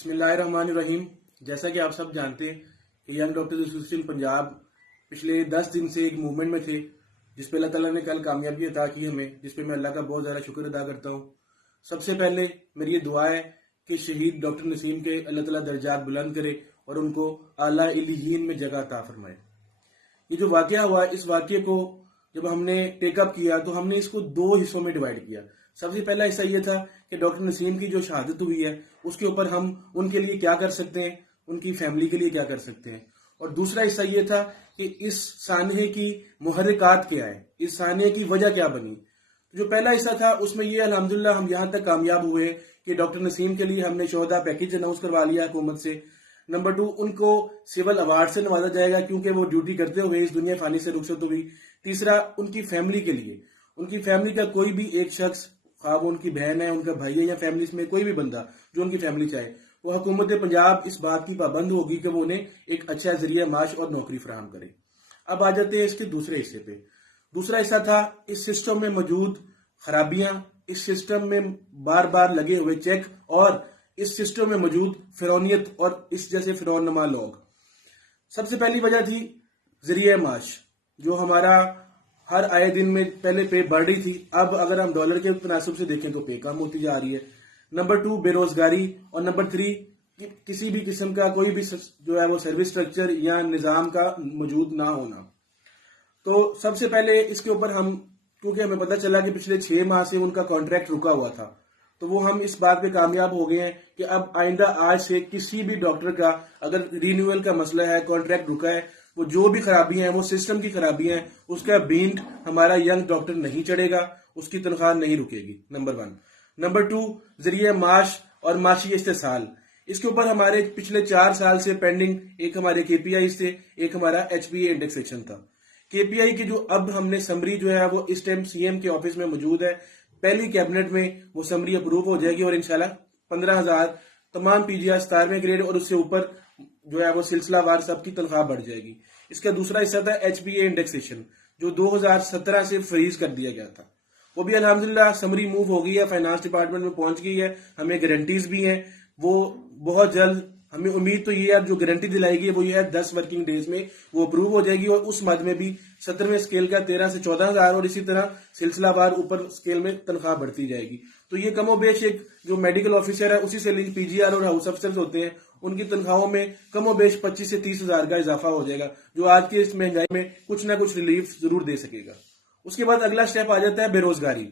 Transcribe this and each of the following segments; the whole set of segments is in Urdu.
بسم اللہ الرحمن الرحیم۔ جیسا کہ آپ سب جانتے ہیں کہ ینگ ڈاکٹرز ایسوسی ایشن پنجاب پچھلے 10 دن سے ایک موومنٹ میں تھے، جس پہ اللہ تعالیٰ نے کل کامیابی عطا کی ہمیں، جس پہ میں اللہ کا بہت زیادہ شکر ادا کرتا ہوں۔ سب سے پہلے میری یہ دعا ہے کہ شہید ڈاکٹر نسیم کے اللہ تعالیٰ درجات بلند کرے اور ان کو اعلیٰ علیین میں جگہ عطا فرمائے۔ یہ جو واقعہ ہوا، اس واقعے کو جب ہم نے ٹیک اپ کیا تو ہم نے اس کو 2 حصوں میں ڈیوائیڈ کیا۔ سب سے پہلا حصہ یہ تھا کہ ڈاکٹر نسیم کی جو شہادت ہوئی ہے اس کے اوپر ہم ان کے لیے کیا کر سکتے ہیں، ان کی فیملی کے لیے کیا کر سکتے ہیں، اور دوسرا حصہ یہ تھا کہ اس سانحے کی محرکات کیا ہے، اس سانحے کی وجہ کیا بنی۔ جو پہلا حصہ تھا اس میں یہ الحمدللہ ہم یہاں تک کامیاب ہوئے کہ ڈاکٹر نسیم کے لیے ہم نے شہداء پیکیج اناؤنس کروا لیا حکومت سے۔ نمبر 2، ان کو سول ایوارڈ سے نوازا جائے گا کیونکہ وہ ڈیوٹی کرتے ہوئے اس دنیا فانی سے رخصت ہوئی۔ تیسرا، ان کی فیملی کے لیے، ان کی فیملی کا کوئی بھی ایک شخص، خواہ وہ ان کی بہن ہے، ان کا بھائی ہے، یا فیملی میں کوئی بھی بندہ جو ان کی فیملی چاہے، وہ حکومت پنجاب اس بات کی پابند ہوگی کہ وہ انہیں ایک اچھا ذریعہ معاش اور نوکری فراہم کرے۔ اب آ جاتے ہیں اس کے دوسرے حصے پہ۔ دوسرا حصہ تھا اس سسٹم میں موجود خرابیاں، اس سسٹم میں بار بار لگے ہوئے چیک، اور اس سسٹم میں موجود فرعونیت اور اس جیسے فرعون نما لوگ۔ سب سے پہلی وجہ تھی ذریعہ معاش، جو ہمارا ہر آئے دن میں پہلے پے بڑھ رہی تھی، اب اگر ہم ڈالر کے تناسب سے دیکھیں تو پے کم ہوتی جا رہی ہے۔ نمبر 2، بے روزگاری، اور نمبر 3، کسی بھی قسم کا کوئی بھی جو ہے وہ سروس سٹرکچر یا نظام کا موجود نہ ہونا۔ تو سب سے پہلے اس کے اوپر ہم، کیونکہ ہمیں پتہ چلا کہ پچھلے 6 ماہ سے ان کا کانٹریکٹ رکا ہوا تھا، تو وہ ہم اس بات پہ کامیاب ہو گئے ہیں کہ اب آئندہ آج سے کسی بھی ڈاکٹر کا اگر رینیول کا مسئلہ ہے، کانٹریکٹ رکا ہے، وہ جو بھی خرابیاں ہیں، وہ سسٹم کی خرابیاں ہیں، اس کا بینٹ ہمارا ینگ ڈاکٹر نہیں چڑھے گا، اس کی تنخواہ نہیں رکے گی۔ نمبر 1۔ نمبر 2، ذریعہ معاش اور معاشی استحصال۔ اس کے اوپر ہمارے پچھلے 4 سال سے پینڈنگ ایک ہمارے KPIs تھے، ایک ہمارا HPA انڈیکسیشن تھا۔ KPI کی جو اب ہم نے سمری جو ہے وہ اس ٹائم CM کے آفس میں موجود ہے، پہلی کیبنٹ میں وہ سمری اپروو ہو جائے گی، اور انشاءاللہ 15,000 تمام PGR 17ویں گریڈ اور اس سے اوپر جو ہے وہ سلسلہ وار سب کی تنخواہ بڑھ جائے گی۔ اس کا دوسرا حصہ تھا HPA انڈیکسیشن، جو 2017 سے فریز کر دیا گیا تھا۔ وہ بھی الحمدللہ سمری موو ہو گئی ہے، فائنانس ڈپارٹمنٹ میں پہنچ گئی ہے، ہمیں گارنٹیز بھی ہیں، وہ بہت جلد، ہمیں امید تو یہ ہے جو گارنٹی دلائی گئی ہے وہ یہ ہے 10 ورکنگ ڈیز میں وہ اپروو ہو جائے گی، اور اس مد میں بھی 17ویں اسکیل کا 13 سے 14,000 اور اسی طرح سلسلہ وار اوپر اسکیل میں تنخواہ بڑھتی جائے گی۔ تو یہ کم و بیش ایک جو میڈیکل آفیسر ہے اسی سے لنک PGR اور ہاؤس افسرز ہوتے ہیں، ان کی تنخواہوں میں کم و بیش 25 سے 30,000 کا اضافہ ہو جائے گا، جو آج کی اس مہنگائی میں کچھ نہ کچھ ریلیف ضرور دے سکے گا۔ اس کے بعد اگلا سٹیپ آ جاتا ہے بے روزگاری۔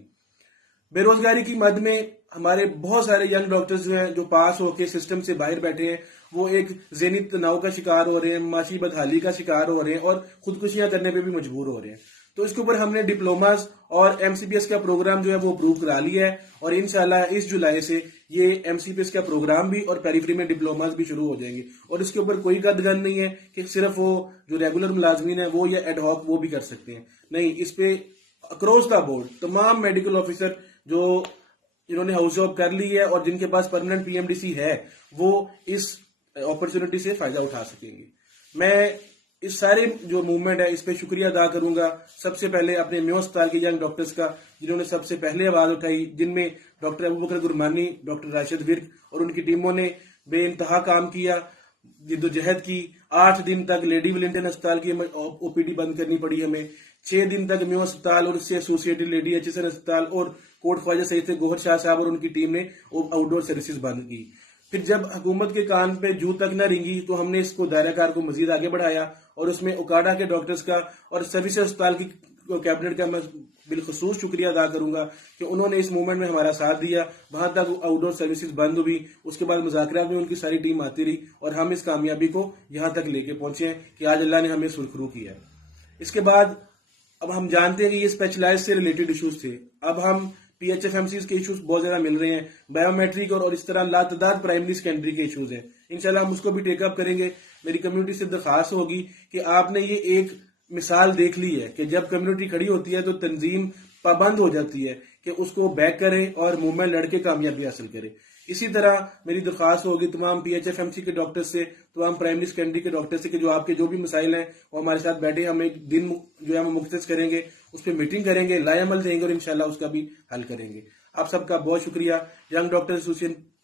بے روزگاری کی مد میں ہمارے بہت سارے ینگ ڈاکٹرز جو ہیں، جو پاس ہو کے سسٹم سے باہر بیٹھے ہیں، وہ ایک ذہنی تناؤ کا شکار ہو رہے ہیں، معاشی بدحالی کا شکار ہو رہے ہیں، اور خودکشیاں کرنے پہ بھی مجبور ہو رہے ہیں۔ تو اس کے اوپر ہم نے ڈپلوماز اور MCPS کا پروگرام جو ہے وہ اپروو کرا لیا ہے، اور انشاءاللہ اس جولائی سے یہ MCPS کا پروگرام بھی اور پیریفری میں ڈپلوماز بھی شروع ہو جائیں گے، اور اس کے اوپر کوئی قدغن نہیں ہے کہ صرف وہ جو ریگولر ملازمین ہیں وہ یا ایڈ ہاک وہ بھی کر سکتے ہیں، نہیں، اس پہ اکراس دا بورڈ تمام میڈیکل آفیسر جو انہوں نے ہاؤس جاب کر لی ہے اور جن کے پاس پرمننٹ PMDC ہے، وہ اس اپرچونٹی سے فائدہ اٹھا سکیں گے۔ میں اس سارے جو موومنٹ ہے اس پہ شکریہ ادا کروں گا، سب سے پہلے اپنے میو اسپتال کے ینگ ڈاکٹرز کا، جنہوں نے سب سے پہلے آواز اٹھائی، جن میں ڈاکٹر ابوبکر گرمانی، ڈاکٹر راشد ورک اور ان کی ٹیموں نے بے انتہا کام کیا، جدوجہد کی۔ 8 دن تک لیڈی ولنگٹن اسپتال کی OPD بند کرنی پڑی ہمیں، 6 دن تک میو اسپتال اور اس سے ایسوسیٹڈ لیڈی HSN اسپتال اور کوٹ خواجہ سید گوہر شاہ صاحب اور ان کی ٹیم نے آؤٹ ڈور سروسز بند کی۔ پھر جب حکومت کے کان پہ جو تک نہ رنگی تو ہم نے اس کو دائرہ کار کو مزید آگے بڑھایا، اور اس میں اوکاڈا کے ڈاکٹرز کا اور سروسز اسپتال کی کیبنٹ کا میں بالخصوص شکریہ ادا کروں گا کہ انہوں نے اس موومنٹ میں ہمارا ساتھ دیا۔ وہاں تک آؤٹ ڈور سروسز بند ہوئی، اس کے بعد مذاکرات میں ان کی ساری ٹیم آتی رہی، اور ہم اس کامیابی کو یہاں تک لے کے پہنچے ہیں کہ آج اللہ نے ہمیں سرخرو کیا ہے۔ اس کے بعد اب ہم جانتے ہیں کہ یہ اسپیشلائز سے ریلیٹڈ ایشوز تھے، اب ہم PHFMCs کے ایشوز بہت زیادہ مل رہے ہیں، بایو میٹرک اور اس طرح لاتعداد پرائمری سیکنڈری کے ایشوز ہیں، انشاءاللہ ہم اس کو بھی ٹیک اپ کریں گے۔ میری کمیونٹی سے درخواست ہوگی کہ آپ نے یہ ایک مثال دیکھ لی ہے کہ جب کمیونٹی کھڑی ہوتی ہے تو تنظیم پابند ہو جاتی ہے کہ اس کو بیک کرے اور موومنٹ لڑ کے کامیابی حاصل کرے۔ اسی طرح میری درخواست ہوگی تمام PHFMC کے ڈاکٹر سے، تمام پرائمری سیکنڈری کے ڈاکٹر سے، کہ جو آپ کے جو بھی مسائل ہیں وہ ہمارے ساتھ بیٹھے، ہم ایک دن جو ہے ہم مختص کریں گے، اس پہ میٹنگ کریں گے، لائے عمل دیں گے اور انشاءاللہ اس کا بھی حل کریں گے۔ آپ سب کا بہت شکریہ۔ ینگ ڈاکٹر ایسوسی ایشن